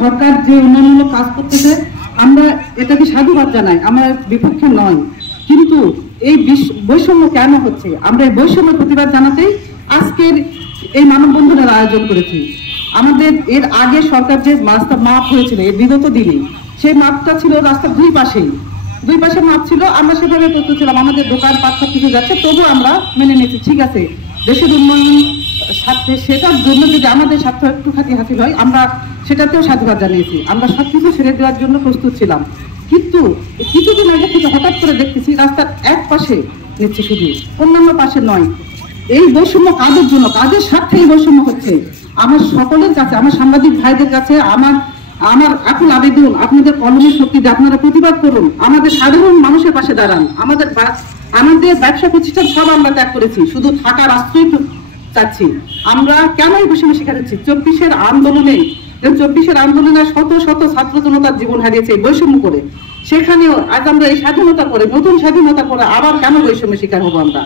সরকার যে উন্নয়নমূলক কাজ করতেছে আমরা এটাকে সাধুবাদ জানাই, আমরা বিপক্ষে নয়, কিন্তু এই বৈষম্য কেন হচ্ছে আমরা এই বৈষম্যের প্রতিবাদ জানাতেই আজকের এই মানববন্ধনের আয়োজন করেছি। আমাদের এর আগে সরকার যে রাস্তা মাপ হয়েছিল এর বিগত দিনে, সেই মাপটা ছিল রাস্তার দুই পাশে মাপ ছিল, আমরা সেভাবে প্রস্তুত ছিলাম, আমাদের দোকান পাট সব কিছু যাচ্ছে, তবু আমরা মেনে নিয়েছি ঠিক আছে দেশের উন্নয়ন স্বার্থে, সেটার জন্য যদি আমাদের স্বার্থ একটুখানি হাসিল হয় আমরা সেটাতেও সাধুবাদ জানিয়েছি, আমরা সবকিছু ছেড়ে দেওয়ার জন্য প্রস্তুত ছিলাম। কিন্তু কিছুদিন আগে থেকে হঠাৎ করে দেখতেছি রাস্তার এক পাশে নিচ্ছে, শুধু অন্যান্য পাশে নয়। এই বৈষম্য কাজের জন্য, কাজের স্বার্থে এই বৈষম্য হচ্ছে। আমার সকলের কাছে, আমার সাংবাদিক ভাইদের কাছে আমার আকুল আবেদন, আপনাদের কলমের শক্তিতে আপনারা প্রতিবাদ করুন, আমাদের সাধারণ মানুষের পাশে দাঁড়ান। আমাদের ব্যবসা প্রতিষ্ঠান সব আমরা ত্যাগ করেছি, শুধু থাকার আশ্রয় চাচ্ছি। আমরা কেন এই বৈষম্য শিকার হচ্ছি? 24-এর আন্দোলনে শত শত ছাত্র জনতার জীবন হারিয়েছে এই বৈষম্য করে, সেখানেও আজ আমরা এই স্বাধীনতা করে, নতুন স্বাধীনতা করে আবার কেন বৈষম্য শিকার হবো আমরা?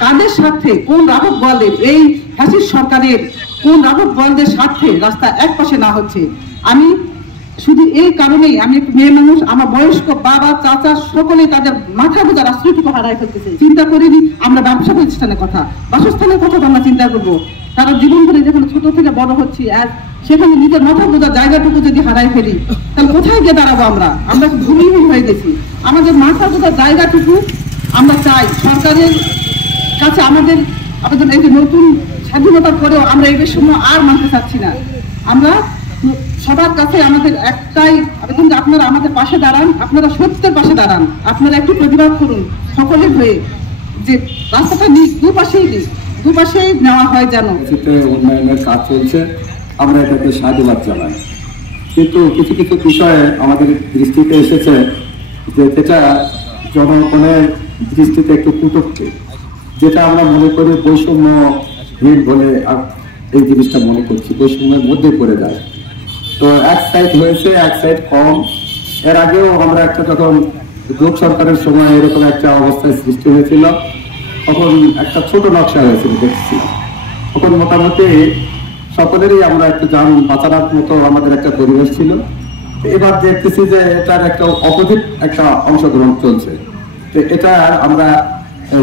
কাদের স্বার্থে, কোন রাঘব বোয়ালদের, এই ফ্যাসিস্ট সরকারের কোন রাঘব বোয়ালদের স্বার্থে রাস্তা এক পাশে না হচ্ছে? আমি শুধু এই কারণেই, আমি একটু মেয়ে মানুষ, আমার বয়স্ক বাবা চাচা সকলেই তাদের মাথা গোজার আশ্রয়টুকু হারাই ফেলতেছে। চিন্তা করিনি আমরা ব্যবসা প্রতিষ্ঠানের কথা, বাসস্থানের কথা আমরা চিন্তা করবো। তারা জীবন ধরে যেখানে ছোট থেকে বড় হচ্ছি, আর সেখানে নিজের মাথা গোজার জায়গাটুকু যদি হারাই ফেলি তাহলে কোথায় গিয়ে দাঁড়াবো? আমরা ভূমিহীন হয়ে গেছি। আমাদের মাথা গোজার জায়গাটুকু আমরা চাই সরকারের কাছে। আমাদের আবেদন, এই যে নতুন স্বাধীনতার পরেও আমরা এই বৈষম্য আর মানতে চাচ্ছি না। আমরা সবার কাছে আমাদের একটাই আবেদন যে আপনারা আমাদের পাশে দাঁড়ান, আপনারা সত্যের পাশে দাঁড়ান, আপনারা একটু প্রতিবাদ করুন সকলের হয়ে, যে রাস্তাটা দুপাশেই নেওয়া হয় যেন। উন্নয়নের কাজ চলছে, আমরা এটাকে সাধুবাদ জানাই, কিন্তু কিছু কিছু বিষয়ে আমাদের দৃষ্টিতে এসেছে যে যেটা জনগণের দৃষ্টিতে একটু কটূক্তি, যেটা আমরা মনে করি বৈষম্যহীন বলে এই জিনিসটা মনে করছি, বৈষম্যের মধ্যে পড়ে যায়। তো এক সাইড হয়েছে, এক সাইড কম। এর আগেও আমরা একটা যখন গ্রুপ সরকারের সময় এরকম একটা অবস্থায় সৃষ্টি হয়েছিল, তখন একটা ছোট নকশা হয়েছিল দেখছি, তখন মোটামুটি সকলেরই আমরা একটু যান বাঁচানোর মতো আমাদের একটা পরিবেশ ছিল। এবার দেখতেছি যে এটার একটা অপোজিট একটা অংশগ্রহণ চলছে। তো এটা আমরা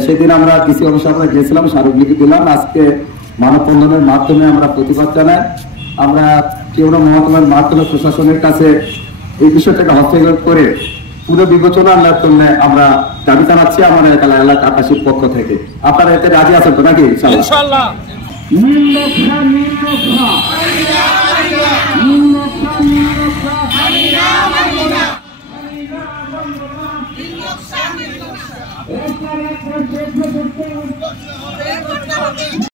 সেদিন আমরা ডিসি অফিসে আমরা গিয়েছিলাম, স্মারকলিপি দিলাম, আজকে মানববন্ধনের মাধ্যমে আমরা প্রতিবাদ জানাই। আমরা কেউরা মহকুমার মাধ্যমে প্রশাসনের কাছে এই বিষয়টাকে হস্তক্ষেপ করে পুরো বিবেচনা আনার জন্য আমরা দাবি জানাচ্ছি আমাদের এলাকা আকাশের পক্ষ থেকে। আপনারা এতে রাজি আছেন তো নাকি? ইনশাআল্লাহ।